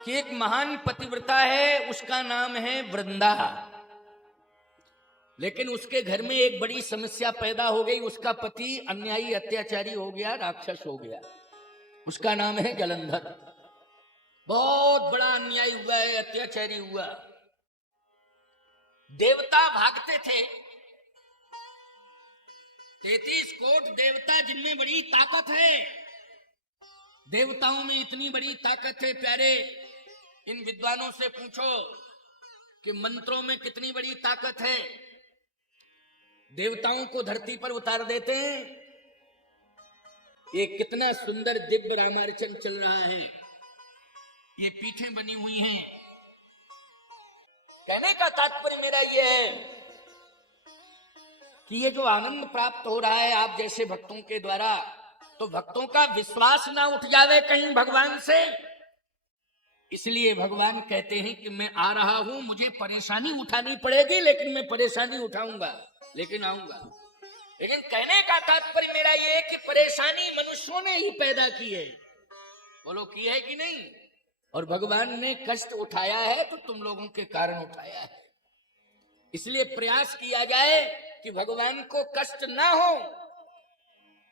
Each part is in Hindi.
कि एक महान पतिव्रता है, उसका नाम है वृंदा। लेकिन उसके घर में एक बड़ी समस्या पैदा हो गई। उसका पति अन्यायी अत्याचारी हो गया, राक्षस हो गया। उसका नाम है जलंधर। बहुत बड़ा अन्याय हुआ है, अत्याचारी हुआ। देवता भागते थे, 33 कोट देवता जिनमें बड़ी ताकत है। देवताओं में इतनी बड़ी ताकत है प्यारे, इन विद्वानों से पूछो कि मंत्रों में कितनी बड़ी ताकत है। देवताओं को धरती पर उतार देते हैं। ये कितना सुंदर दिव्य रामार्चन चल रहा है, ये पीठें बनी हुई हैं। कहने का तात्पर्य मेरा ये है कि ये जो आनंद प्राप्त हो रहा है आप जैसे भक्तों के द्वारा, तो भक्तों का विश्वास ना उठ जावे कहीं भगवान से। इसलिए भगवान कहते हैं कि मैं आ रहा हूं, मुझे परेशानी उठानी पड़ेगी, लेकिन मैं परेशानी उठाऊंगा, लेकिन आऊंगा। लेकिन कहने का तात्पर्य मेरा ये है कि परेशानी मनुष्यों ने ही पैदा की है। बोलो की है कि नहीं? और भगवान ने कष्ट उठाया है तो तुम लोगों के कारण उठाया है। इसलिए प्रयास किया जाए कि भगवान को कष्ट ना हो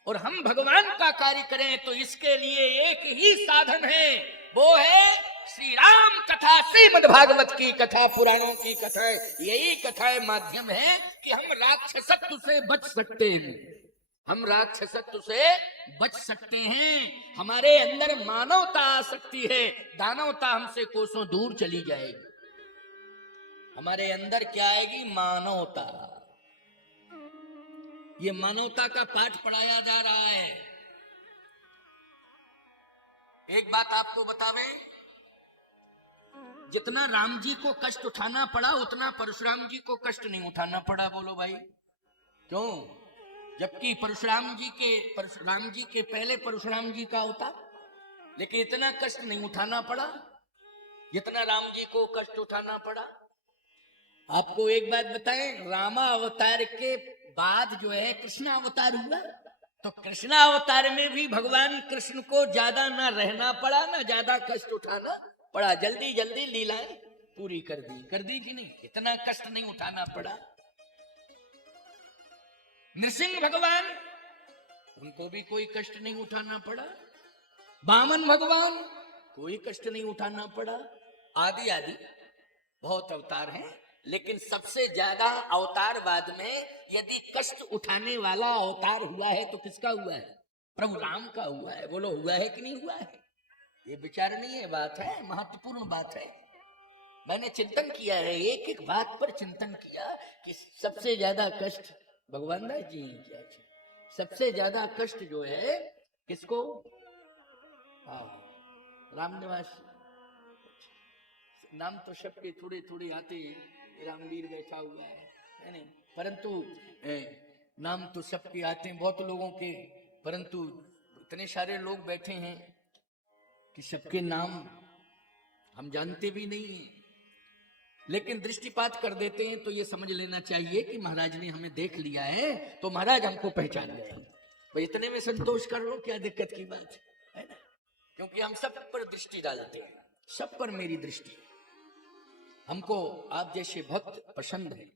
और हम भगवान का कार्य करें। तो इसके लिए एक ही साधन है, वो है श्री राम कथा, श्रीमद् भागवत की कथा, पुराणों की कथा। यही कथाएं माध्यम है कि हम राक्षसत्व से बच सकते हैं। हम राक्षसत्व से बच सकते हैं। हमारे अंदर मानवता आ सकती है, दानवता हमसे कोसों दूर चली जाएगी। हमारे अंदर क्या आएगी? मानवता। ये मानवता का पाठ पढ़ाया जा रहा है। एक बात आपको बतावें, जितना राम जी को कष्ट उठाना पड़ा उतना परशुराम जी को कष्ट नहीं उठाना पड़ा। बोलो भाई क्यों? जबकि राम जी के पहले परशुराम जी का होता, लेकिन इतना कष्ट नहीं उठाना पड़ा जितना राम जी को कष्ट उठाना पड़ा। आपको एक बात बताएं, रामा अवतार के बाद जो है कृष्ण अवतार हुआ, तो कृष्ण अवतार में भी भगवान कृष्ण को ज्यादा ना रहना पड़ा, ना ज्यादा कष्ट उठाना पड़ा। जल्दी जल्दी लीलाएं पूरी कर दी कि नहीं? इतना कष्ट नहीं उठाना पड़ा। नृसिंह भगवान, उनको भी कोई कष्ट नहीं उठाना पड़ा। वामन भगवान, कोई कष्ट नहीं उठाना पड़ा। आदि आदि बहुत अवतार हैं, लेकिन सबसे ज्यादा अवतारवाद में यदि कष्ट उठाने वाला अवतार हुआ है तो किसका हुआ है? प्रभु राम का हुआ है। बोलो हुआ है कि नहीं हुआ है? ये विचारणीय बात है, महत्वपूर्ण बात है। मैंने चिंतन किया है, एक एक बात पर चिंतन किया कि सबसे ज्यादा कष्ट भगवान दास जी क्या है? सबसे ज्यादा कष्ट जो है किसको? रामनिवास। नाम तो सबके थोड़े थोड़े आते, रामवीर बैठा हुआ है नहीं? परंतु नाम तो सबके आते हैं, बहुत लोगों के, परंतु इतने सारे लोग बैठे हैं कि सबके नाम हम जानते भी नहीं हैं। लेकिन दृष्टिपात कर देते हैं तो ये समझ लेना चाहिए कि महाराज ने हमें देख लिया है, तो महाराज हमको पहचान गए। भाई इतने में संतोष कर लो, क्या दिक्कत की बात है ना? क्योंकि हम सब पर दृष्टि डालते हैं, सब पर मेरी दृष्टि। हमको आप जैसे भक्त पसंद है।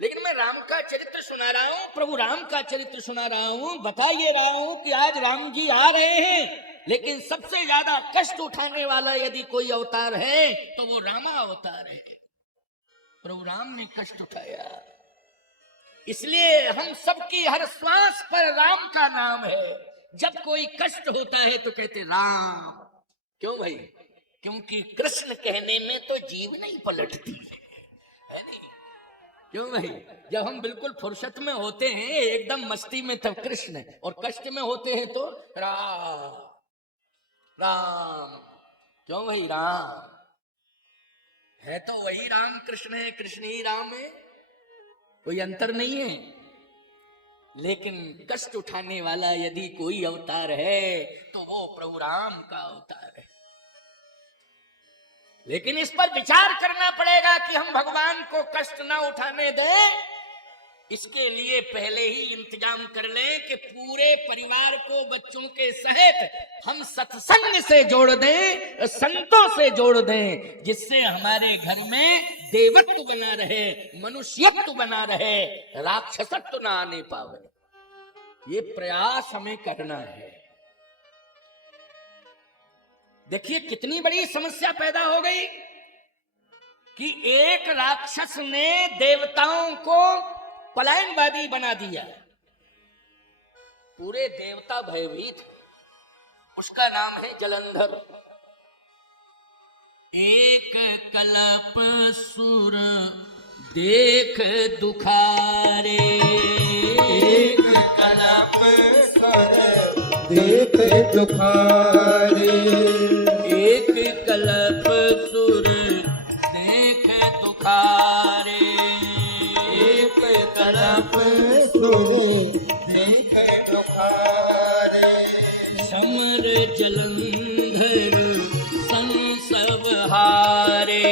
लेकिन मैं राम का चरित्र सुना रहा हूं, प्रभु राम का चरित्र सुना रहा हूं, बता ये रहा हूं कि आज राम जी आ रहे हैं। लेकिन सबसे ज्यादा कष्ट उठाने वाला यदि कोई अवतार है तो वो रामा अवतार है। प्रभु राम ने कष्ट उठाया, इसलिए हम सबकी हर श्वास पर राम का नाम है। जब कोई कष्ट होता है तो कहते राम। क्यों भाई? क्योंकि कृष्ण कहने में तो जीव नहीं पलटती है नहीं? क्यों भाई? जब हम बिल्कुल फुर्सत में होते हैं, एकदम मस्ती में, तब कृष्ण, और कष्ट में होते हैं तो राम राम। क्यों भाई? राम है तो वही राम कृष्ण है, कृष्ण ही राम है, कोई अंतर नहीं है। लेकिन कष्ट उठाने वाला यदि कोई अवतार है तो वो प्रभु राम का अवतार है। लेकिन इस पर विचार करना पड़ेगा कि हम भगवान को कष्ट ना उठाने दें, इसके लिए पहले ही इंतजाम कर लें कि पूरे परिवार को बच्चों के सहित हम सत्संग से जोड़ दें, संतों से जोड़ दें, जिससे हमारे घर में देवत्व बना रहे, मनुष्यत्व बना रहे, राक्षसत्व ना आने पावे। ये प्रयास हमें करना है। देखिए कितनी बड़ी समस्या पैदा हो गई कि एक राक्षस ने देवताओं को पलायनवादी बना दिया। पूरे देवता भयभीत हैं। उसका नाम है जलंधर। एक कलप सुर देख दुखारे, एक कलप सुर देख दुखारे, एक कलप सुर देख दुखारे, एक कलप सुर देख दुखारे, समर जलंधर संसव हारे,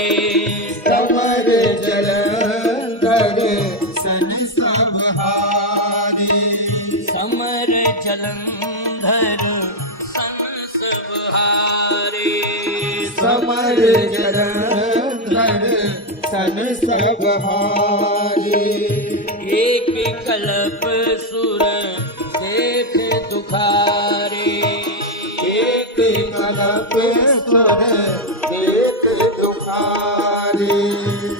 समर जलंधर सन सब हारे, समर जलंधर संसव हारे, समर जलंधर सन सब हारे, एक कल्प सुर देख दुखारे, एक कलप सुर देख दुखारे,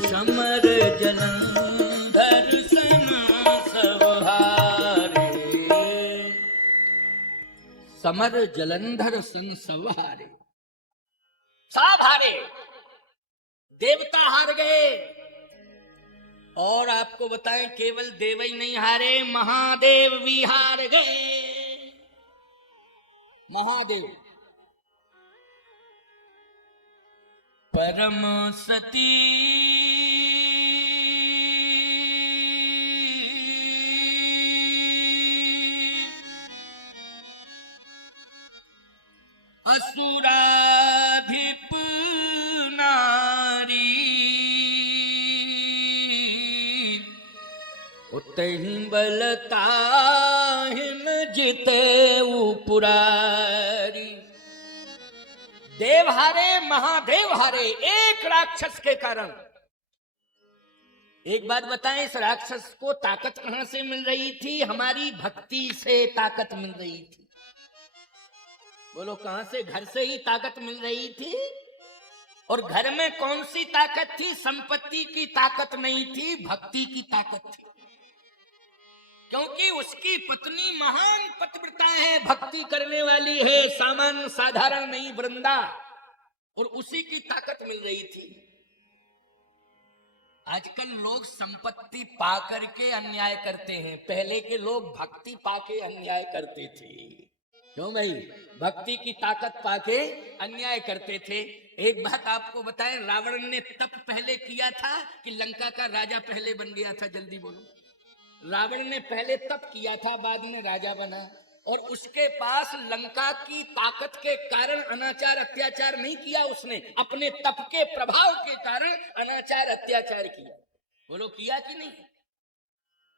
समर जलंधर संसव हारे, समर जलंधर संसव हारे। सब हारे, देवता हार गए। और आपको बताएं केवल देव ही नहीं हारे, महादेव भी हार गए। महादेव परम सती असुराधिप नारी, उतहि बलताहिन जिते पुरारी। देव हारे, महादेव हारे, एक राक्षस के कारण। एक बात बताएं, इस राक्षस को ताकत कहां से मिल रही थी? हमारी भक्ति से ताकत मिल रही थी। बोलो कहां से? घर से ही ताकत मिल रही थी। और घर में कौन सी ताकत थी? संपत्ति की ताकत नहीं थी, भक्ति की ताकत थी। क्योंकि उसकी पत्नी महान पतिव्रता है, भक्ति करने वाली है, सामान्य साधारण नहीं, वृंदा, और उसी की ताकत मिल रही थी। आजकल लोग संपत्ति पा करके अन्याय करते हैं, पहले के लोग भक्ति पाके अन्याय करते थे। क्यों भाई? भक्ति की ताकत पाके अन्याय करते थे। एक बात आपको बताएं, रावण ने तप पहले किया था कि लंका का राजा पहले बन गया था? जल्दी बोलो। रावण ने पहले तप किया था, बाद में राजा बना। और उसके पास लंका की ताकत के कारण अनाचार अत्याचार नहीं किया उसने, अपने तप के प्रभाव के कारण अनाचार अत्याचार किया। बोलो किया कि नहीं?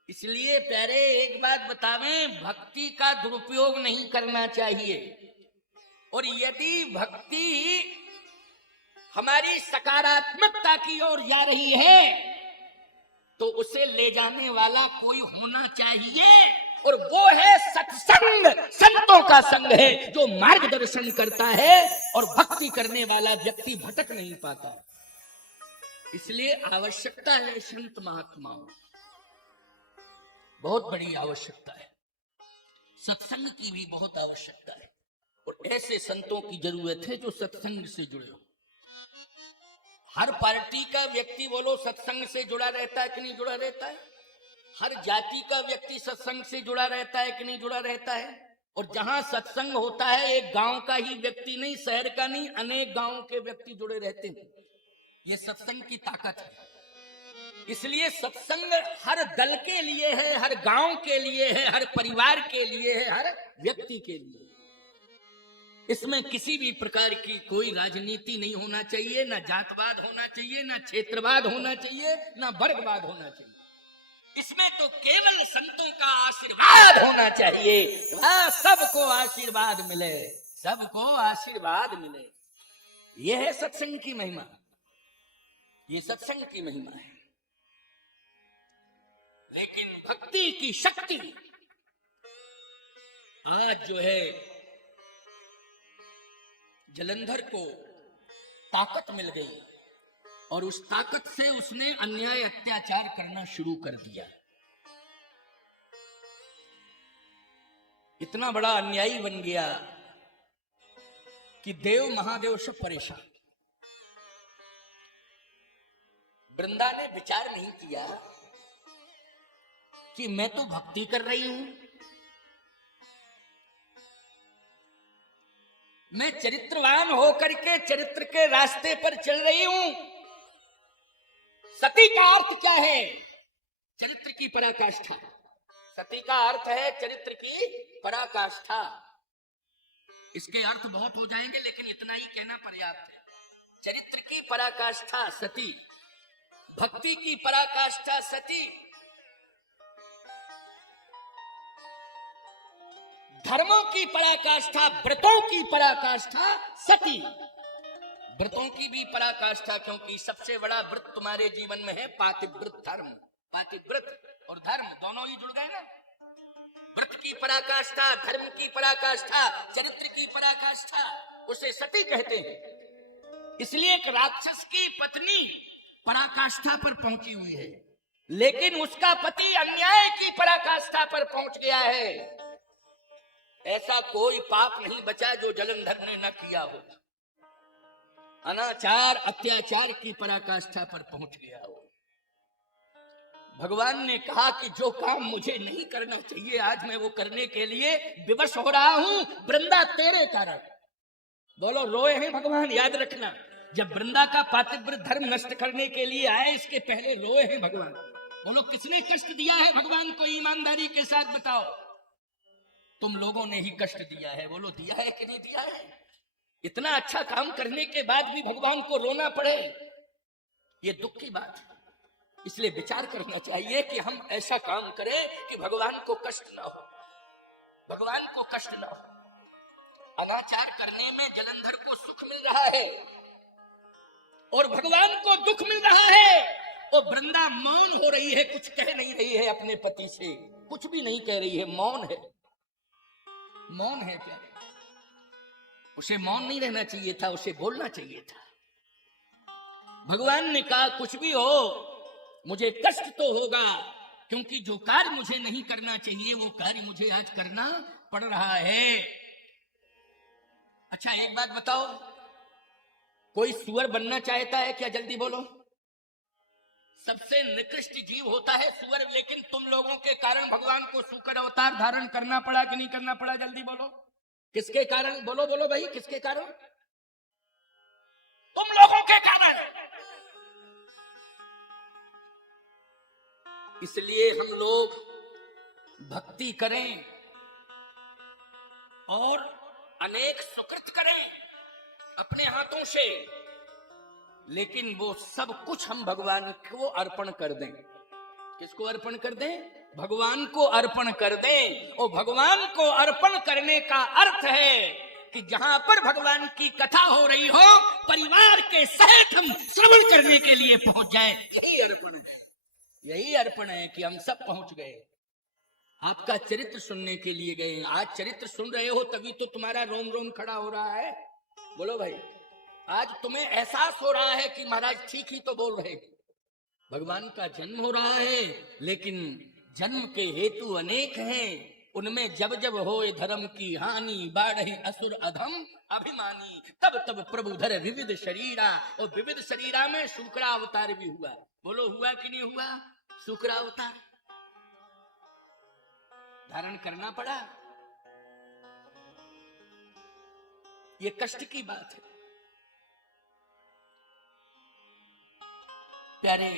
इसलिए प्यारे एक बात बतावें, भक्ति का दुरुपयोग नहीं करना चाहिए। और यदि भक्ति हमारी सकारात्मकता की ओर जा रही है तो उसे ले जाने वाला कोई होना चाहिए, और वो है सत्संग। संतों का संग है जो मार्गदर्शन करता है, और भक्ति करने वाला व्यक्ति भटक नहीं पाता। इसलिए आवश्यकता है संत महात्माओं, बहुत बड़ी आवश्यकता है। सत्संग की भी बहुत आवश्यकता है, और ऐसे संतों की जरूरत है जो सत्संग से जुड़े हो। हर पार्टी का व्यक्ति बोलो सत्संग से जुड़ा रहता है कि नहीं जुड़ा रहता है? हर जाति का व्यक्ति सत्संग से जुड़ा रहता है कि नहीं जुड़ा रहता है? और जहां सत्संग होता है, एक गांव का ही व्यक्ति नहीं, शहर का नहीं, अनेक गांवों के व्यक्ति जुड़े रहते हैं। ये सत्संग की ताकत है। इसलिए सत्संग हर दल के लिए है, हर गांव के लिए है, हर परिवार के लिए है, हर व्यक्ति के लिए। इसमें किसी भी प्रकार की कोई राजनीति नहीं होना चाहिए, ना जातवाद होना चाहिए, ना क्षेत्रवाद होना चाहिए, ना वर्गवाद होना चाहिए। इसमें तो केवल संतों का आशीर्वाद होना चाहिए। हाँ, सबको आशीर्वाद मिले, सबको आशीर्वाद मिले। यह है सत्संग की महिमा, ये सत्संग की महिमा है। लेकिन भक्ति की शक्ति आज जो है जलंधर को ताकत मिल गई और उस ताकत से उसने अन्याय अत्याचार करना शुरू कर दिया। इतना बड़ा अन्यायी बन गया कि देव महादेव से परेशान। वृंदा ने विचार नहीं किया कि मैं तो भक्ति कर रही हूं, मैं चरित्रवान होकर के चरित्र के रास्ते पर चल रही हूं। सती का अर्थ क्या है? चरित्र की पराकाष्ठा। सती का अर्थ है चरित्र की पराकाष्ठा। इसके अर्थ बहुत हो जाएंगे, लेकिन इतना ही कहना पर्याप्त है। चरित्र की पराकाष्ठा सती, भक्ति की पराकाष्ठा सती, धर्मों की पराकाष्ठा, व्रतों की पराकाष्ठा सती। व्रतों की भी पराकाष्ठा, क्योंकि सबसे बड़ा व्रत तुम्हारे जीवन में है पातिव्रत धर्म। पातिव्रत और धर्म दोनों ही जुड़ गए ना। व्रत की पराकाष्ठा, धर्म की पराकाष्ठा, चरित्र की पराकाष्ठा, उसे सती कहते हैं। इसलिए एक राक्षस की पत्नी पराकाष्ठा पर पहुंची हुई है, लेकिन उसका पति अन्याय की पराकाष्ठा पर पहुंच गया है। ऐसा कोई पाप नहीं बचा जो जलंधर ने न किया हो। अनाचार अत्याचार की पराकाष्ठा पर पहुंच गया हो। भगवान ने कहा कि जो काम मुझे नहीं करना चाहिए आज मैं वो करने के लिए विवश हो रहा हूं, वृंदा तेरे कारण। बोलो, रोए हैं भगवान, याद रखना। जब वृंदा का पातिव्रत धर्म नष्ट करने के लिए आए, इसके पहले रोए हैं भगवान। बोलो, किसने कष्ट दिया है भगवान को? ईमानदारी के साथ बताओ। तुम लोगों ने ही कष्ट दिया है। बोलो, दिया है कि नहीं दिया है? इतना अच्छा काम करने के बाद भी भगवान को रोना पड़े, ये दुख की बात है। इसलिए विचार करना चाहिए कि हम ऐसा काम करें कि भगवान को कष्ट ना हो, भगवान को कष्ट ना हो। अनाचार करने में जलंधर को सुख मिल रहा है और भगवान को दुख मिल रहा है। और वृंदा मौन हो रही है, कुछ कह नहीं रही है अपने पति से, कुछ भी नहीं कह रही है, मौन है। मौन है प्यारे। उसे मौन नहीं रहना चाहिए था, उसे बोलना चाहिए था। भगवान ने कहा कुछ भी हो मुझे कष्ट तो होगा, क्योंकि जो कार्य मुझे नहीं करना चाहिए वो कार्य मुझे आज करना पड़ रहा है। अच्छा, एक बात बताओ, कोई सुअर बनना चाहता है क्या? जल्दी बोलो। सबसे निकृष्ट जीव होता है सुअर, लेकिन तुम लोगों के कारण भगवान को सूकर अवतार धारण करना पड़ा कि नहीं करना पड़ा? जल्दी बोलो, किसके कारण? बोलो बोलो भाई, किसके कारण? तुम लोगों के कारण। इसलिए हम लोग भक्ति करें और अनेक सुकृत करें अपने हाथों से, लेकिन वो सब कुछ हम भगवान को अर्पण कर दें। किसको अर्पण कर दें? भगवान को अर्पण कर दें। और भगवान को अर्पण करने का अर्थ है कि जहां पर भगवान की कथा हो रही हो, परिवार के सहित हम श्रवण करने के लिए पहुंच जाए। यही अर्पण है, यही अर्पण है कि हम सब पहुंच गए, आपका चरित्र सुनने के लिए गए। आज चरित्र सुन रहे हो तभी तो तुम्हारा रोम रोम खड़ा हो रहा है। बोलो भाई, आज तुम्हें एहसास हो रहा है कि महाराज ठीक ही तो बोल रहे। भगवान का जन्म हो रहा है, लेकिन जन्म के हेतु अनेक हैं। उनमें जब जब होए धर्म की हानि, बाढ़हि असुर अधम अभिमानी, तब तब प्रभु धर विविध शरीरा। और विविध शरीरा में शुक्रावतार भी हुआ। बोलो, हुआ कि नहीं हुआ? शुक्रावतार धारण करना पड़ा। ये कष्ट की बात है प्यारे।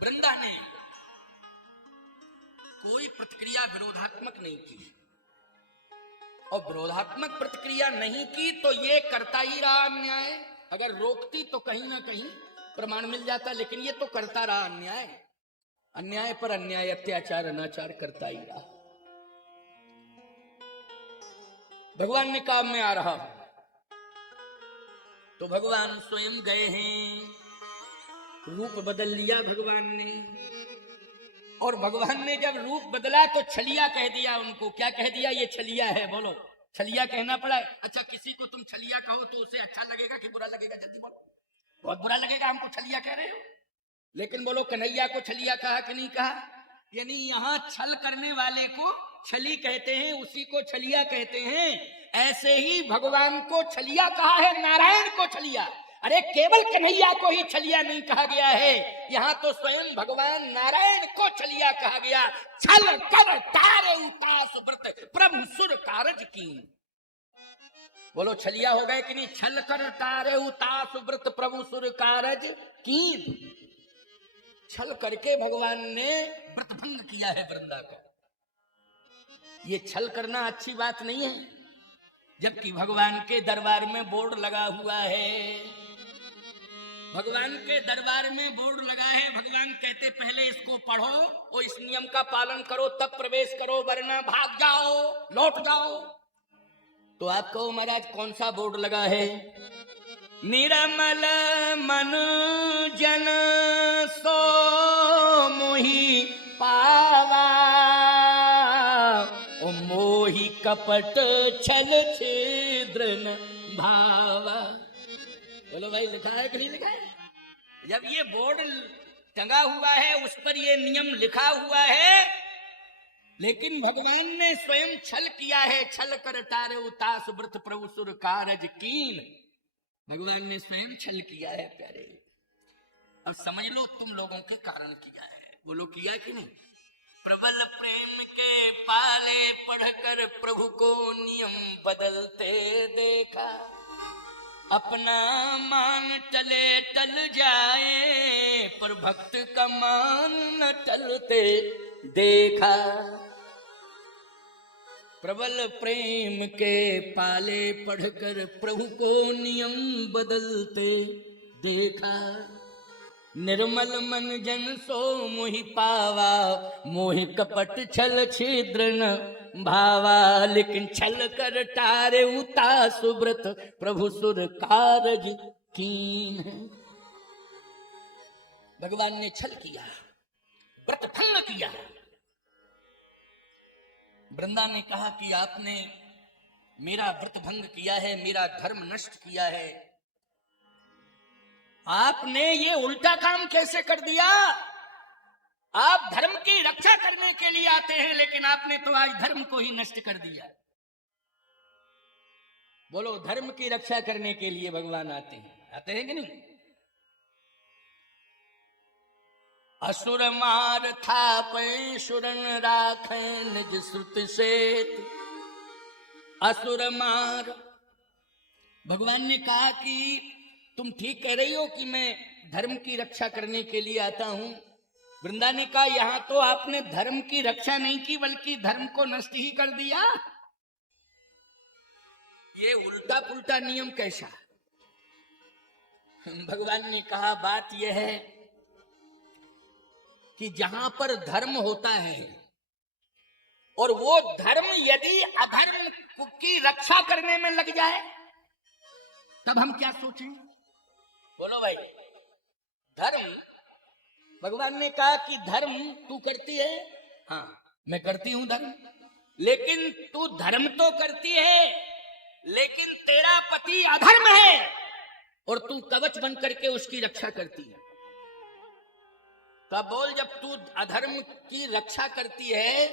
वृंदा ने कोई प्रतिक्रिया विरोधात्मक नहीं की, और विरोधात्मक प्रतिक्रिया नहीं की तो ये करता ही रहा अन्याय। अगर रोकती तो कहीं ना कहीं प्रमाण मिल जाता, लेकिन ये तो करता रहा अन्याय, अन्याय पर अन्याय, अत्याचार अनाचार करता ही रहा। भगवान ने कहा मैं आ रहा हूं, तो भगवान स्वयं गए हैं, रूप बदल लिया भगवान ने। और भगवान ने जब रूप बदला तो छलिया कह दिया उनको। क्या कह दिया? ये छलिया है। बोलो, छलिया कहना पड़ा है। अच्छा, किसी को तुम छलिया कहो तो उसे अच्छा लगेगा कि बुरा लगेगा? जल्दी बोलो। बहुत बुरा लगेगा, हमको छलिया कह रहे हो। लेकिन बोलो, कन्हैया को छलिया कहा कि नहीं कहा? यानी यहाँ छल करने वाले को छली कहते हैं, उसी को छलिया कहते हैं। ऐसे ही भगवान को छलिया कहा है, नारायण को छलिया। अरे केवल कन्हैया को ही छलिया नहीं कहा गया है, यहाँ तो स्वयं भगवान नारायण को छलिया कहा गया। छल कर तारे उतास व्रत प्रभु सुर कारज की। बोलो, छलिया हो गए कि नहीं? छल कर तारे उतास व्रत प्रभु सुर कारज की। छल करके भगवान ने व्रत भंग किया है वृंदा का। ये छल करना अच्छी बात नहीं है, जबकि भगवान के दरबार में बोर्ड लगा हुआ है। भगवान के दरबार में बोर्ड लगा है, भगवान कहते पहले इसको पढ़ो और इस नियम का पालन करो, तब प्रवेश करो, वरना भाग जाओ, लौट जाओ। तो आप कहो महाराज कौन सा बोर्ड लगा है? निरमल मन जन सो मोहि पावा, ओ मोहि कपट छल छिद्र न भावा। बोलो भाई, लिखा है कि नहीं लिखा है? जब ये बोर्ड टंगा हुआ है, उस पर ये नियम लिखा हुआ है, लेकिन भगवान ने स्वयं छल किया है। छल कर तारे उतास व्रत प्रभु सुर कारज कीन। भगवान ने स्वयं छल किया है प्यारे। अब समझ लो तुम लोगों के कारण किया है। बोलो, किया कि नहीं? प्रबल प्रेम के पाले पढ़कर प्रभु को नियम बदलते देखा, अपना मान टले टल जाए, पर भक्त का मान न टलते देखा। प्रबल प्रेम के पाले पढ़कर प्रभु को नियम बदलते देखा, निर्मल मन जन सो मोहि पावा, मोहि कपट छल छिद्र न भावा। लेकिन छल कर तारे उतास व्रत प्रभु सुर कारज कीन। भगवान ने छल किया, व्रत भंग किया। वृंदा ने कहा कि आपने मेरा व्रत भंग किया है, मेरा धर्म नष्ट किया है। आपने ये उल्टा काम कैसे कर दिया? आप धर्म की रक्षा करने के लिए आते हैं, लेकिन आपने तो आज धर्म को ही नष्ट कर दिया। बोलो, धर्म की रक्षा करने के लिए भगवान आते हैं कि नहीं? असुर मार थापे सुरन राखें निज श्रुति सेत। असुर मार, भगवान ने कहा कि तुम ठीक कह रही हो कि मैं धर्म की रक्षा करने के लिए आता हूं। वृंदा ने कहा यहां तो आपने धर्म की रक्षा नहीं की, बल्कि धर्म को नष्ट ही कर दिया। ये उल्टा पुल्टा नियम कैसा? भगवान ने कहा बात यह है कि जहां पर धर्म होता है और वो धर्म यदि अधर्म की रक्षा करने में लग जाए, तब हम क्या सोचें? बोलो भाई, धर्म, भगवान ने कहा कि धर्म तू करती है, हाँ मैं करती हूं धर्म, लेकिन तू धर्म तो करती है, लेकिन तेरा पति अधर्म है और तू कवच बन करके उसकी रक्षा करती है। तब बोल, जब तू अधर्म की रक्षा करती है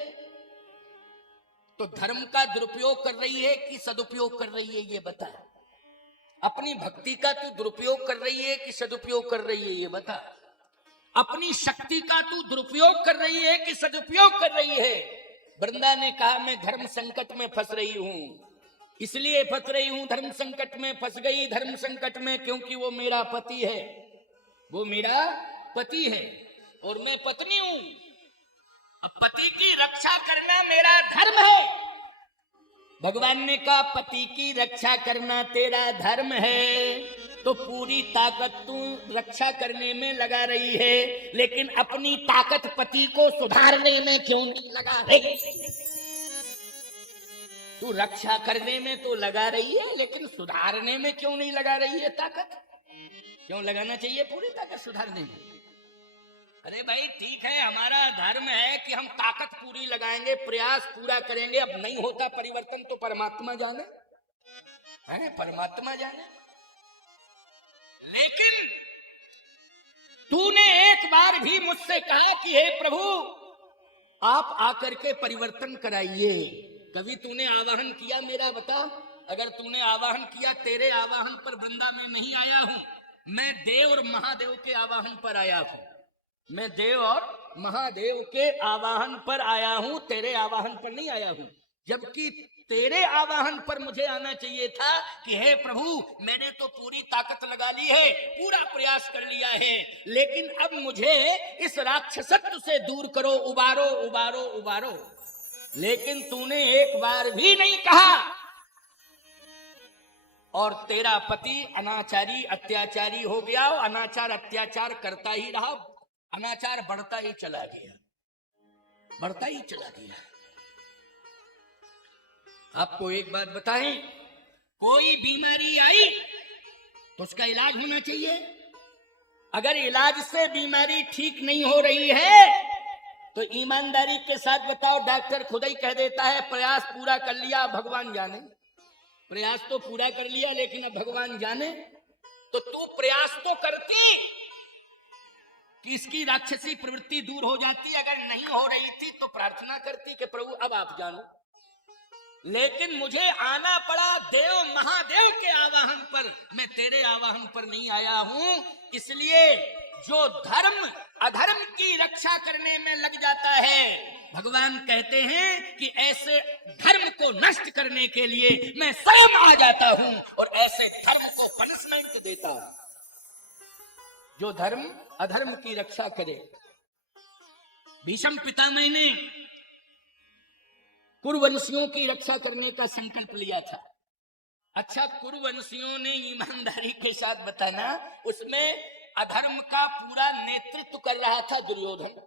तो धर्म का दुरुपयोग कर रही है कि सदुपयोग कर रही है, ये बता। अपनी भक्ति का तू दुरुपयोग कर रही है कि सदुपयोग कर रही है, ये बता। अपनी शक्ति का तू दुरुपयोग कर रही है कि सदुपयोग कर रही है? वृंदा ने कहा मैं धर्म संकट में फंस रही हूं, इसलिए फंस रही हूं, धर्म संकट में फंस गई। धर्म संकट में क्योंकि वो मेरा पति है, वो मेरा पति है और मैं पत्नी हूं। अब पति की रक्षा करना मेरा धर्म है। भगवान ने कहा पति की रक्षा करना तेरा धर्म है, तो पूरी ताकत तू रक्षा करने में लगा रही है, लेकिन अपनी ताकत पति को सुधारने में क्यों नहीं लगा रही? तू रक्षा करने में तो लगा रही है, लेकिन सुधारने में क्यों नहीं लगा रही है ताकत? क्यों लगाना चाहिए पूरी ताकत सुधारने में? अरे भाई ठीक है, हमारा धर्म है कि हम ताकत पूरी लगाएंगे, प्रयास पूरा करेंगे। अब नहीं होता परिवर्तन तो परमात्मा जाने, है परमात्मा जाने। लेकिन तूने एक बार भी मुझसे कहा कि हे प्रभु आप आकर के परिवर्तन कराइए। कभी तूने आवाहन किया मेरा? बता। अगर तूने आवाहन किया, तेरे आवाहन पर बंदा मैं नहीं आया हूं, मैं देव और महादेव के आवाहन पर आया हूं। मैं देव और महादेव के आवाहन पर आया हूं, तेरे आवाहन पर नहीं आया हूं। जबकि तेरे आवाहन पर मुझे आना चाहिए था कि हे प्रभु मैंने तो पूरी ताकत लगा ली है, पूरा प्रयास कर लिया है, लेकिन अब मुझे इस राक्षसत्व से दूर करो, उबारो उबारो उबारो। लेकिन तूने एक बार भी नहीं कहा, और तेरा पति अनाचारी अत्याचारी हो गया, अनाचार अत्याचार करता ही रहा, अनाचार बढ़ता ही चला गया, बढ़ता ही चला गया। आपको एक बात बताएं, कोई बीमारी आई तो उसका इलाज होना चाहिए। अगर इलाज से बीमारी ठीक नहीं हो रही है तो ईमानदारी के साथ बताओ, डॉक्टर खुद ही कह देता है प्रयास पूरा कर लिया, भगवान जाने। प्रयास तो पूरा कर लिया लेकिन अब भगवान जाने। तो तू प्रयास तो करती कि इसकी राक्षसी प्रवृत्ति दूर हो जाती, अगर नहीं हो रही थी तो प्रार्थना करती कि प्रभु अब आप जानो। लेकिन मुझे आना पड़ा देव महादेव के आवाहन पर, मैं तेरे आवाहन पर नहीं आया हूं। इसलिए जो धर्म अधर्म की रक्षा करने में लग जाता है, भगवान कहते हैं कि ऐसे धर्म को नष्ट करने के लिए मैं स्वयं आ जाता हूं और ऐसे धर्म को पनिशमेंट देता हूं। जो धर्म अधर्म की रक्षा करे। भीष्म पितामह ने कुरुवंशियों की रक्षा करने का संकल्प लिया था। अच्छा, कुरुवंशियों ने ईमानदारी के साथ बताना, उसमें अधर्म का पूरा नेतृत्व कर रहा था दुर्योधन।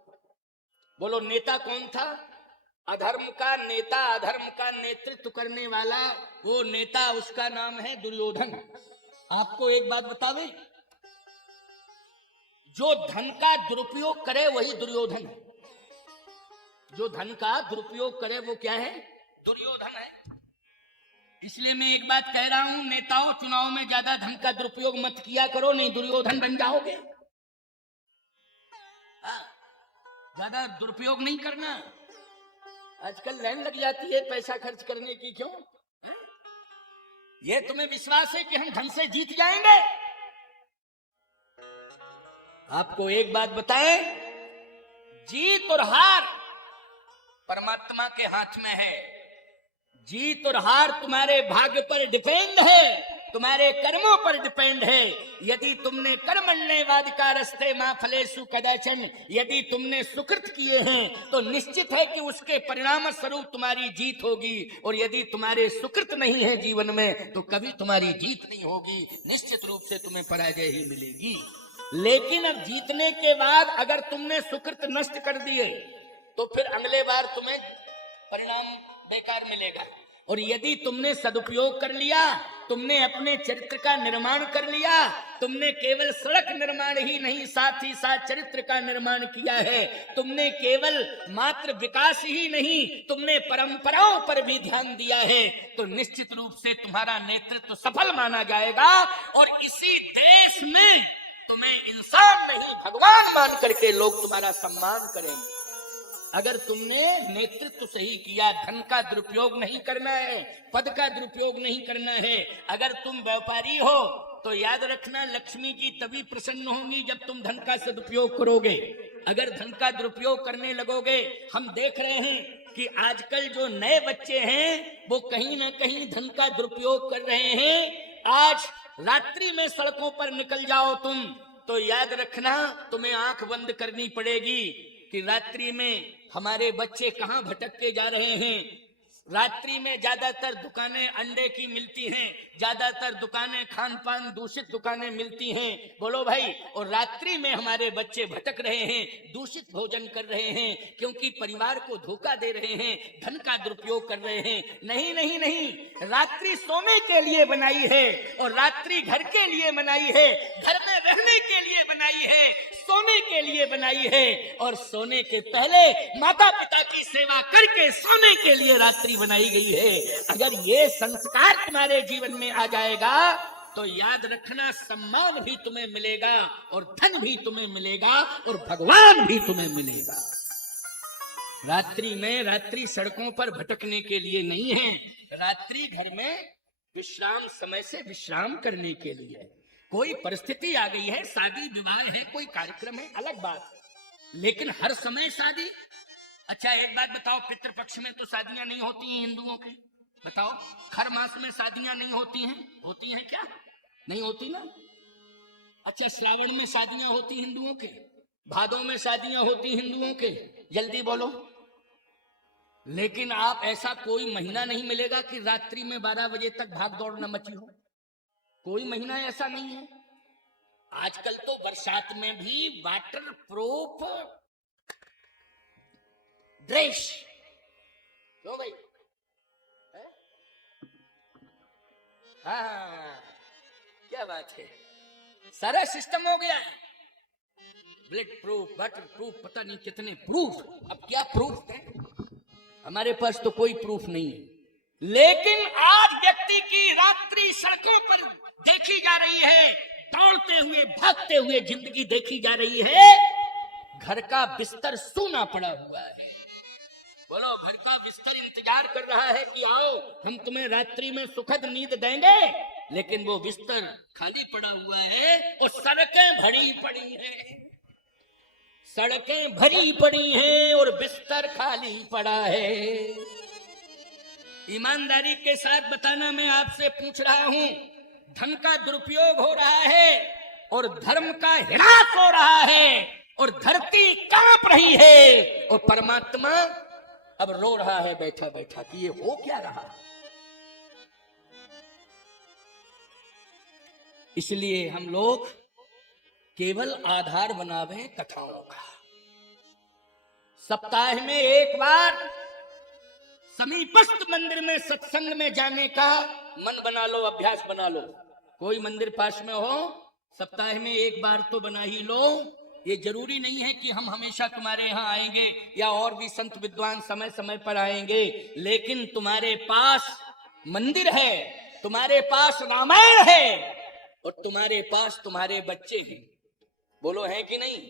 बोलो नेता कौन था? अधर्म का नेता, अधर्म का नेतृत्व करने वाला वो नेता, उसका नाम है दुर्योधन। आपको एक बात बतावे, जो धन का दुरुपयोग करे वही दुर्योधन है। जो धन का दुरुपयोग करे वो क्या है? दुर्योधन है। इसलिए मैं एक बात कह रहा हूं, नेताओं चुनाव में ज्यादा धन का दुरुपयोग मत किया करो, नहीं दुर्योधन बन जाओगे। ज्यादा दुरुपयोग नहीं करना। आजकल लाइन लग जाती है पैसा खर्च करने की, क्यों? ये तुम्हें विश्वास है कि हम धन से जीत जाएंगे? आपको एक बात बताएं, जीत और हार परमात्मा के हाथ में है। जीत और हार तुम्हारे भाग्य पर डिपेंड है, तुम्हारे कर्मों पर डिपेंड है। यदि तुमने कर्मण्येवाधिकारस्ते मा फलेषु कदाचन, यदि तुमने सुकृत किए हैं तो निश्चित है कि उसके परिणाम स्वरूप तुम्हारी जीत होगी, और यदि तुम्हारे सुकृत नहीं है जीवन में तो कभी तुम्हारी जीत नहीं होगी, निश्चित रूप से तुम्हें पराजय ही मिलेगी। लेकिन अब जीतने के बाद अगर तुमने सुकृत नष्ट कर दिए तो फिर अगले बार तुम्हें परिणाम बेकार मिलेगा। और यदि तुमने सदुपयोग कर लिया, तुमने अपने चरित्र का निर्माण कर लिया, तुमने केवल सड़क निर्माण ही नहीं साथ ही साथ चरित्र का निर्माण किया है, तुमने केवल मात्र विकास ही नहीं, तुमने परंपराओं पर भी ध्यान दिया है, तो निश्चित रूप से तुम्हारा नेतृत्व सफल माना जाएगा। और इसी देश में तुम्हें इंसान नहीं भगवान मान करके लोग तुम्हारा सम्मान करेंगे। अगर तुमने नेतृत्व सही किया, धन का दुरुपयोग नहीं करना है, पद का दुरुपयोग नहीं करना है। अगर तुम व्यापारी हो तो याद रखना, लक्ष्मी जी तभी प्रसन्न होंगी जब तुम धन का सदुपयोग करोगे। अगर धन का दुरुपयोग करने लगोगे, हम देख रहे हैं कि आजकल जो नए बच्चे हैं वो कहीं ना कहीं धन का दुरुपयोग कर रहे हैं। आज रात्रि में सड़कों पर निकल जाओ तुम तो याद रखना, तुम्हें आंख बंद करनी पड़ेगी कि रात्रि में हमारे बच्चे कहां भटक के जा रहे हैं। रात्रि में ज्यादातर दुकानें अंडे की मिलती हैं, ज्यादातर दुकानें खान पान दूषित दुकानें मिलती हैं। बोलो भाई, और रात्रि में हमारे बच्चे भटक रहे हैं, दूषित भोजन कर रहे हैं, क्योंकि परिवार को धोखा दे रहे हैं, धन का दुरुपयोग कर रहे हैं। नहीं नहीं नहीं, रात्रि सोने के लिए बनाई है और रात्रि घर के लिए बनाई है, घर में रहने के लिए बनाई है, सोने के लिए बनाई है। और सोने के पहले माता पिता की सेवा करके सोने के लिए रात्रि बनाई गई है। अगर ये संस्कार तुम्हारे जीवन में आ जाएगा तो याद रखना, सम्मान भी तुम्हें मिलेगा और धन भी तुम्हें मिलेगा और भगवान भी तुम्हें मिलेगा। रात्रि सड़कों पर भटकने के लिए नहीं है, रात्रि घर में विश्राम, समय से विश्राम करने के लिए। कोई परिस्थिति आ गई है, शादी विवाह है, कोई कार्यक्रम है, अलग बात, लेकिन हर समय शादी। अच्छा एक बात बताओ, पितृपक्ष में तो शादियां नहीं होती हैं हिंदुओं की, बताओ। खर मास में शादियां नहीं होती हैं? होती हैं क्या? नहीं होती ना। अच्छा श्रावण में शादियां होती हिंदुओं के, भादों में शादियां होती हिंदुओं के, जल्दी बोलो। लेकिन आप ऐसा कोई महीना नहीं मिलेगा कि रात्रि में 12 बजे तक भाग दौड़ न मची हो, कोई महीना ऐसा नहीं है। आजकल तो बरसात में भी वाटर प्रूफ ड्रेस, क्यों भाई? हाँ क्या बात है, सारा सिस्टम हो गया है। ब्लड प्रूफ, वाटर प्रूफ, पता नहीं कितने प्रूफ। अब क्या प्रूफ है? हमारे पास तो कोई प्रूफ नहीं है। लेकिन आज व्यक्ति की रात्रि सड़कों पर देखी जा रही है, दौड़ते हुए भागते हुए जिंदगी देखी जा रही है। घर का बिस्तर सूना पड़ा हुआ है। बोलो, घर का बिस्तर इंतजार कर रहा है कि आओ हम तुम्हें रात्रि में सुखद नींद देंगे, लेकिन वो बिस्तर खाली पड़ा हुआ है और सड़कें भरी पड़ी हैं, सड़कें भरी पड़ी हैं और बिस्तर खाली पड़ा है। ईमानदारी के साथ बताना, मैं आपसे पूछ रहा हूं, धन का दुरुपयोग हो रहा है और धर्म का ह्रास हो रहा है और धरती कांप रही है और परमात्मा अब रो रहा है बैठा बैठा कि ये हो क्या रहा। इसलिए हम लोग केवल आधार बनावे कथाओं का। सप्ताह में एक बार समीपस्थ मंदिर में सत्संग में जाने का मन बना लो, अभ्यास बना लो। कोई मंदिर पास में हो, सप्ताह में एक बार तो बना ही लो। ये जरूरी नहीं है कि हम हमेशा तुम्हारे यहाँ आएंगे या और भी संत विद्वान समय समय पर आएंगे, लेकिन तुम्हारे पास मंदिर है, तुम्हारे पास रामायण है और तुम्हारे पास तुम्हारे बच्चे हैं। बोलो है कि नहीं?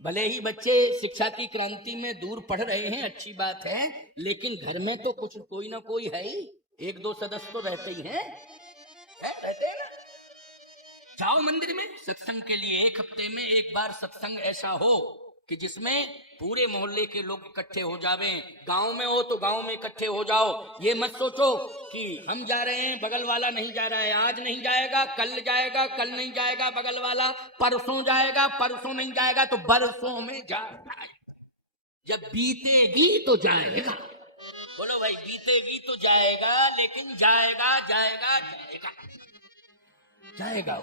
भले ही बच्चे शिक्षा की क्रांति में दूर पढ़ रहे हैं, अच्छी बात है, लेकिन घर में तो कुछ कोई ना कोई है ही, एक दो सदस्य तो रहते ही हैं, रहते हैं ना। जाओ मंदिर में सत्संग के लिए, एक हफ्ते में एक बार सत्संग ऐसा हो कि जिसमें पूरे मोहल्ले के लोग इकट्ठे हो जावें। गांव में हो तो गांव में इकट्ठे हो जाओ। ये मत सोचो कि हम जा रहे हैं, बगल वाला नहीं जा रहा है, आज नहीं जाएगा कल जाएगा, कल नहीं जाएगा बगल वाला, परसों जाएगा, परसों नहीं जाएगा तो बरसों में जाएगा। जब बीतेगी तो जाएगा। बोलो भाई, बीतेगी तो जाएगा, लेकिन जाएगा जाएगा जाएगा जाएगा।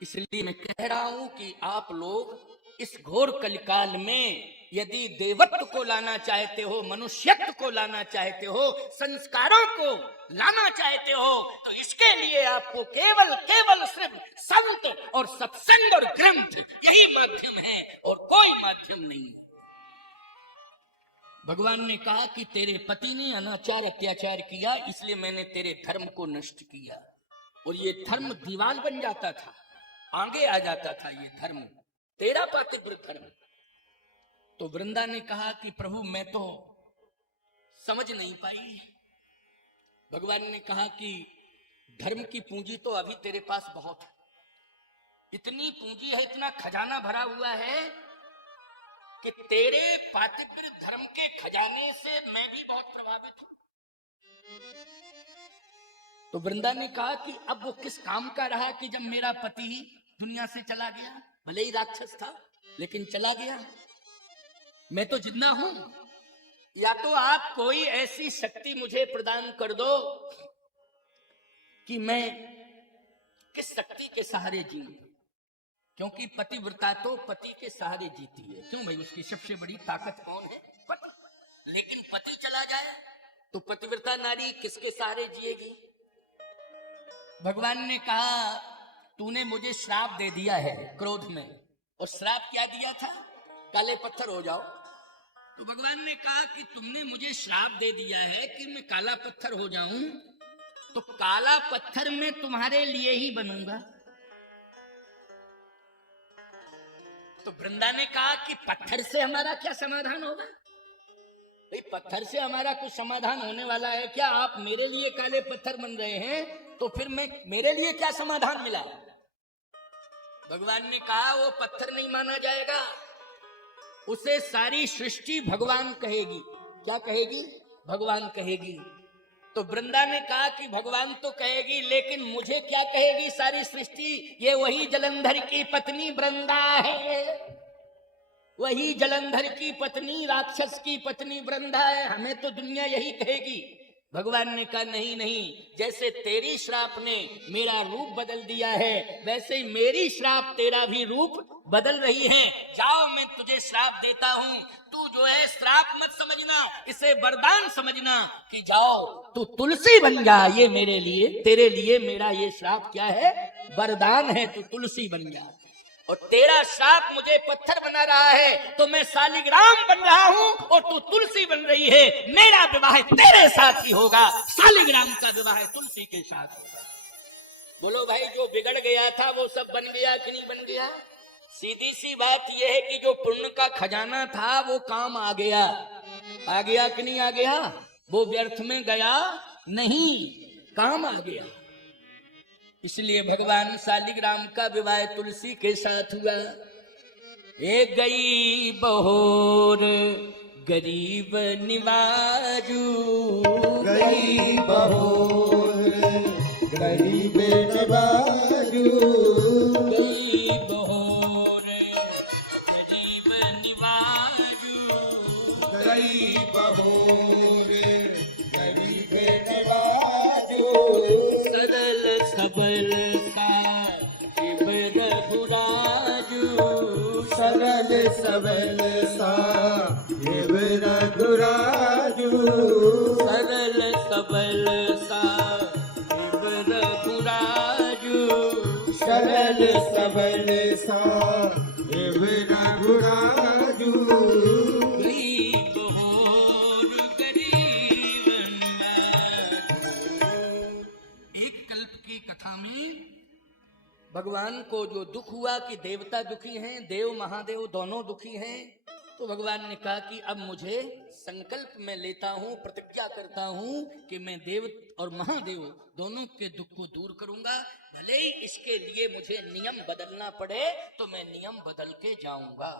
इसलिए मैं कह रहा हूं कि आप लोग इस घोर कलिकाल में यदि देवत्व को लाना चाहते हो, मनुष्यत्व को लाना चाहते हो, संस्कारों को लाना चाहते हो, तो इसके लिए आपको केवल केवल सिर्फ संत और सत्संग और ग्रंथ, यही माध्यम है और कोई माध्यम नहीं। भगवान ने कहा कि तेरे पति ने अनाचार अत्याचार किया, इसलिए मैंने तेरे धर्म को नष्ट किया। और ये धर्म दीवार बन जाता था, आगे आ जाता था ये धर्म, तेरा पातिव्रत धर्म। तो वृंदा ने कहा कि प्रभु मैं तो समझ नहीं पाई। भगवान ने कहा कि धर्म की पूंजी तो अभी तेरे पास बहुत है, इतनी पूंजी है, इतना खजाना भरा हुआ है कि तेरे पातिव्रत धर्म के खजाने से मैं भी बहुत प्रभावित हूं। तो वृंदा ने कहा कि अब वो किस काम का रहा कि जब मेरा पति दुनिया से चला गया, भले ही राक्षस था लेकिन चला गया, मैं तो जिंदा हूं। या तो आप कोई ऐसी शक्ति मुझे प्रदान कर दो कि मैं किस शक्ति के सहारे जीऊं, क्योंकि पतिव्रता तो पति के सहारे जीती है। क्यों भाई, उसकी सबसे बड़ी ताकत कौन है? पति। लेकिन पति चला जाए तो पतिव्रता नारी किसके सहारे जिएगी? भगवान ने कहा तूने मुझे श्राप दे दिया है क्रोध में, और श्राप क्या दिया था? काले पत्थर हो जाओ। तो भगवान ने कहा कि तुमने मुझे श्राप दे दिया है कि मैं काला पत्थर हो जाऊं, तो काला पत्थर मैं तुम्हारे लिए ही बनूंगा। तो वृंदा ने कहा कि पत्थर से हमारा क्या समाधान होगा? भाई पत्थर से हमारा कुछ समाधान होने वाला है क्या? आप मेरे लिए काले पत्थर बन रहे हैं तो फिर मेरे लिए क्या समाधान मिला? भगवान ने कहा वो पत्थर नहीं माना जाएगा, उसे सारी सृष्टि भगवान कहेगी। क्या कहेगी? भगवान कहेगी। तो वृंदा ने कहा कि भगवान तो कहेगी, लेकिन मुझे क्या कहेगी सारी सृष्टि? ये वही जलंधर की पत्नी वृंदा है, वही जलंधर की पत्नी, राक्षस की पत्नी वृंदा है, हमें तो दुनिया यही कहेगी। भगवान ने कहा नहीं नहीं, जैसे तेरी श्राप ने मेरा रूप बदल दिया है, वैसे ही मेरी श्राप तेरा भी रूप बदल रही है। जाओ मैं तुझे श्राप देता हूँ, तू जो है श्राप मत समझना, इसे वरदान समझना कि जाओ तू तुलसी बन जा। ये मेरे लिए, तेरे लिए मेरा ये श्राप क्या है? वरदान है, तू तुलसी बन जा। और तेरा श्राप मुझे पत्थर बना रहा है, तो मैं शालिग्राम बन रहा हूं और तू तुलसी बन रही है। मेरा विवाह तेरे साथ ही होगा, शालिग्राम का विवाह तुलसी के साथ होगा। बोलो भाई, जो बिगड़ गया था वो सब बन गया कि नहीं बन गया? सीधी सी बात यह है कि जो पुण्य का खजाना था वो काम आ गया। आ गया कि नहीं आ गया? वो व्यर्थ में गया नहीं, काम आ गया। इसलिए भगवान शालिग्राम का विवाह तुलसी के साथ हुआ। एक गई बहोर गरीब निवाजू, गई बहोर गरीब निवाजू, गई बहोर गरीब निवाजू, गई बहोर गरीब निवाजू, सरल सबल साहिब रघुराजू, सरल सबल साहिब रघुराजू, सरल सबल साहिब रघुराजू, सरल सबल साहिब रघुराजू, गरीब होर गरीब निवाजू। एक कल्प की कथा में भगवान को जो दुख हुआ कि देवता दुखी हैं, देव महादेव दोनों दुखी हैं, तो भगवान ने कहा कि अब मुझे संकल्प में लेता हूं, प्रतिज्ञा करता हूं कि मैं देव और महादेव दोनों के दुख को दूर करूंगा। भले ही इसके लिए मुझे नियम बदलना पड़े तो मैं नियम बदल के जाऊंगा।